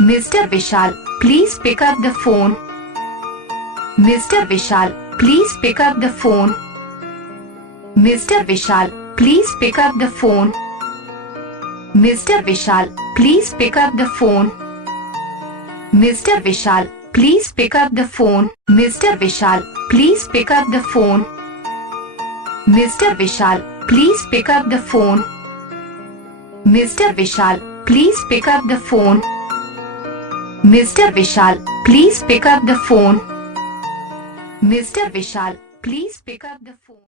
Mr. Vishal, please pick up the phone. Mr. Vishal, please pick up the phone. Mr. Vishal, please pick up the phone. Mr. Vishal, please pick up the phone. Mr. Vishal, please pick up the phone. Mr. Vishal, please pick up the phone. Mr. Vishal, please pick up the phone. Mr. Vishal, please pick up the phone. Mr. Vishal, please pick up the phone. Mr. Vishal, please pick up the phone.